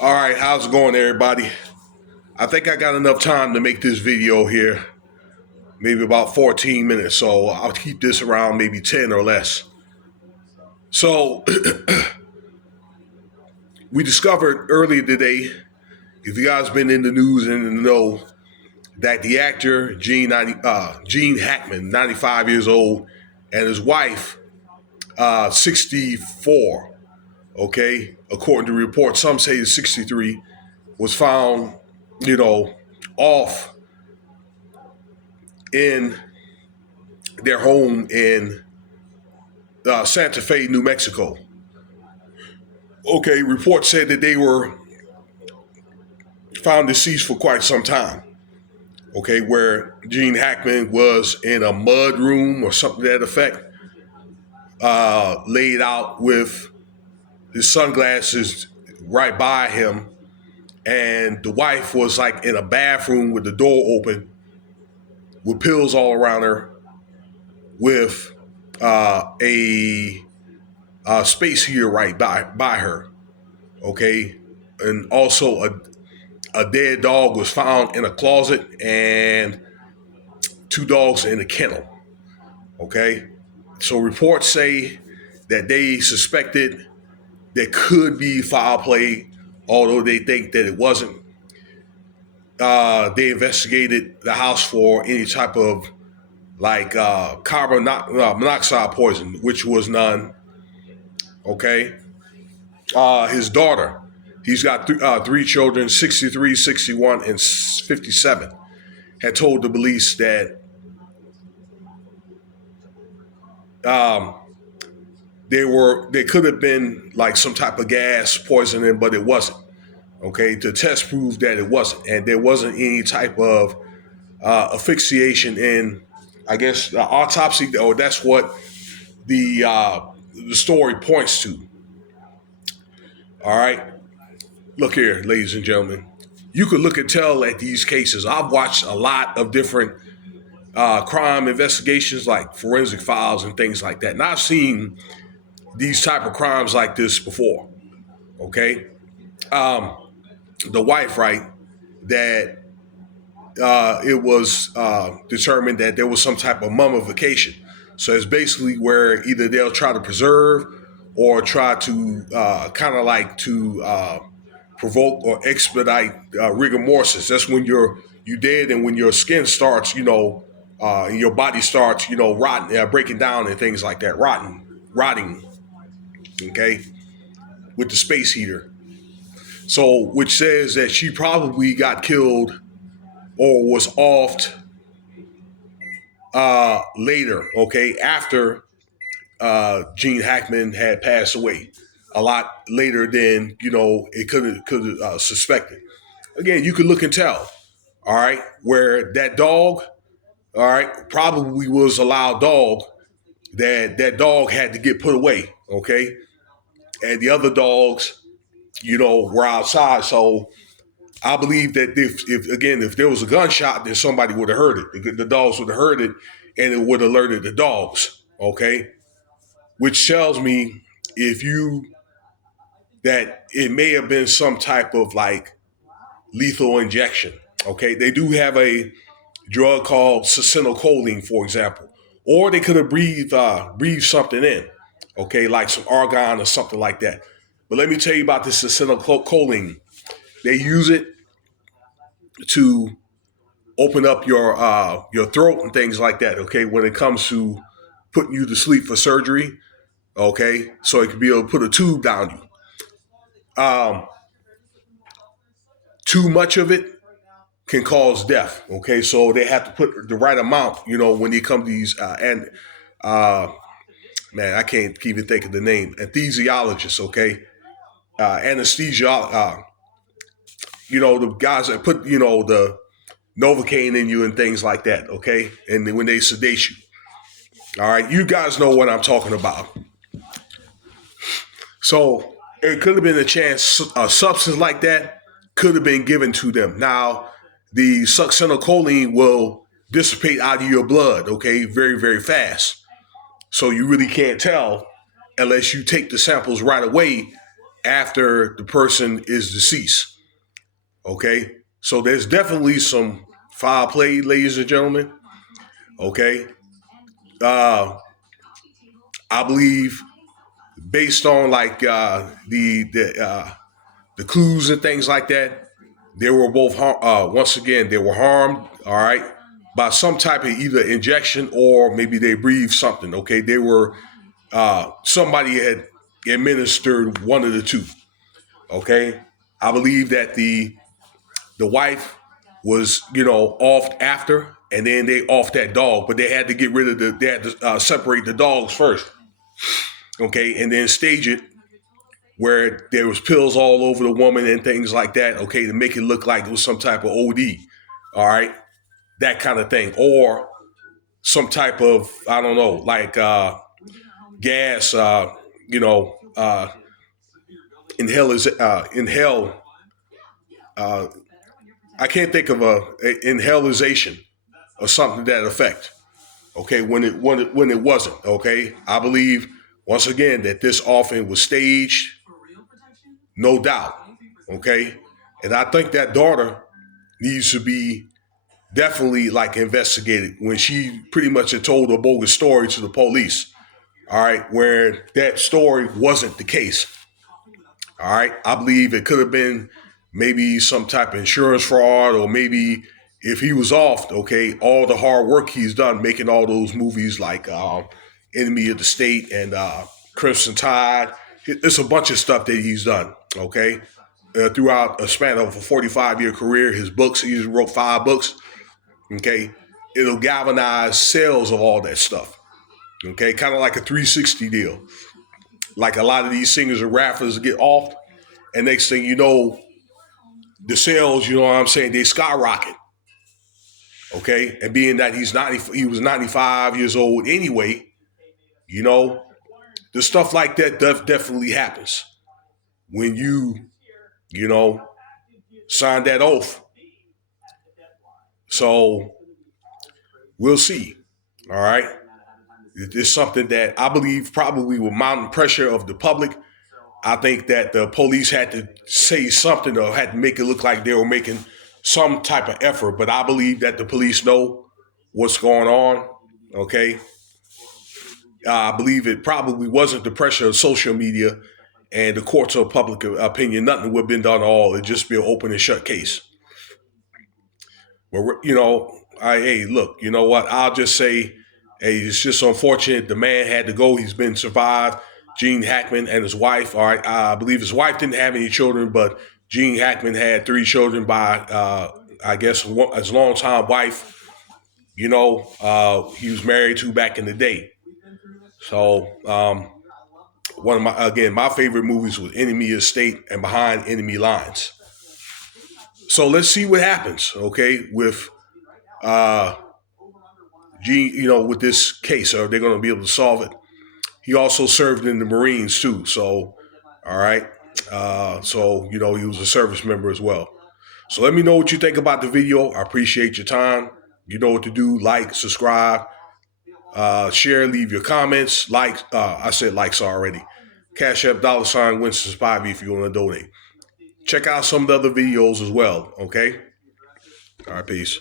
All right, how's it going, everybody? I think I got enough time to make this video here, maybe about 14 minutes, so I'll keep this around maybe 10 or less. So, we discovered earlier today, if you guys been in the news and in the know, that the actor Gene Hackman, 95 years old, and his wife, 64, okay, according to reports, some say it's 63, was found, you know, off in their home in Santa Fe, New Mexico. Okay, reports said that they were found deceased for quite some time. Okay, where Gene Hackman was in a mud room or something to that effect, laid out with his sunglasses right by him, and the wife was like in a bathroom with the door open, with pills all around her, with a space heater right by her. Okay, and also a dead dog was found in a closet and two dogs in a kennel. Okay, so reports say that they suspected there could be foul play, although they think that it wasn't. They investigated the house for any type of like carbon monoxide poison, which was none. Okay, his daughter, he's got three children, 63, 61, and 57, had told the police that um, they could have been like some type of gas poisoning, but it wasn't. Okay, the test proved that it wasn't, and there wasn't any type of asphyxiation in, I guess, the autopsy, or that's what the story points to. All right, look here, ladies and gentlemen. You could look and tell at these cases. I've watched a lot of different crime investigations, like forensic files and things like that, and I've seen these type of crimes like this before. Okay, the wife, right? That it was determined that there was some type of mummification. So it's basically where either they'll try to preserve or try to kind of like to provoke or expedite rigor mortis. That's when you dead and when your skin starts, and your body starts, rotting, breaking down and things like that, rotting. Okay, with the space heater. So, which says that she probably got killed or was offed later, okay, after Gene Hackman had passed away, a lot later than it could suspected. Again, you could look and tell, all right, where that dog, all right, probably was a loud dog. That dog had to get put away, okay, and the other dogs, were outside. So I believe that if there was a gunshot, then somebody would have heard it. The dogs would have heard it, and it would have alerted the dogs. Okay, which tells me if you that it may have been some type of like lethal injection. Okay, they do have a drug called succinylcholine, for example, or they could have breathed something in. Okay, like some argon or something like that. But let me tell you about this succinylcholine. They use it to open up your throat and things like that. Okay, when it comes to putting you to sleep for surgery. Okay, so it could be able to put a tube down you. Too much of it can cause death. Okay, so they have to put the right amount. When you come to these and man, I can't even think of the name. Anesthesiologists. Okay, anesthesia. The guys that put the Novocaine in you and things like that, okay? And when they sedate you. All right, you guys know what I'm talking about. So it could have been a chance a substance like that could have been given to them. Now, the succinylcholine will dissipate out of your blood, okay, very, very fast. So you really can't tell unless you take the samples right away after the person is deceased. Okay, so there's definitely some foul play, ladies and gentlemen. Okay, uh, I believe based on like the clues and things like that, they were both once again they were harmed. All right, by some type of either injection or maybe they breathed something. Okay, they were somebody had administered one of the two. Okay, I believe that the wife was off after, and then they off that dog, but they had to get rid of they had to separate the dogs first. Okay, and then stage it where there was pills all over the woman and things like that. Okay, to make it look like it was some type of OD. All right, that kind of thing, or some type of I don't know, like gas. You know, inhale. Uh, I can't think of a inhalation or something to that effect. Okay, when it wasn't. Okay, I believe once again that this often was staged, no doubt. Okay, and I think that daughter needs to be definitely like investigated when she pretty much had told a bogus story to the police. All right, where that story wasn't the case. All right, I believe it could have been maybe some type of insurance fraud, or maybe if he was off, okay, all the hard work he's done making all those movies like Enemy of the State and Crimson Tide. It's a bunch of stuff that he's done, okay, throughout a span of a 45-year career. His books, he wrote 5 books, okay. It'll galvanize sales of all that stuff, okay, kind of like a 360 deal. Like a lot of these singers and rappers get off, and next thing you know, the sales, you know what I'm saying, they skyrocket. Okay, and being that he was 95 years old anyway, the stuff like that definitely happens when you know, sign that oath. So we'll see. All right, it's something that I believe probably with mounting pressure of the public. I think that the police had to say something or had to make it look like they were making some type of effort. But I believe that the police know what's going on. Okay. I believe it probably wasn't the pressure of social media and the courts of public opinion. Nothing would have been done at all. It'd just be an open and shut case. But, hey, look, you know what? I'll just say, hey, it's just unfortunate. The man had to go. He's been survived. Gene Hackman and his wife. All right, I believe his wife didn't have any children, but Gene Hackman had 3 children by, I guess, his longtime wife. He was married to back in the day. So, one of my favorite movies was Enemy of the State and Behind Enemy Lines. So let's see what happens, okay, with Gene, with this case. Are they going to be able to solve it? He also served in the Marines too. So, all right. He was a service member as well. So let me know what you think about the video. I appreciate your time. You know what to do. Like, subscribe, share, leave your comments. I said likes already. Cash App $ Winston Spivey if you want to donate. Check out some of the other videos as well. Okay. All right. Peace.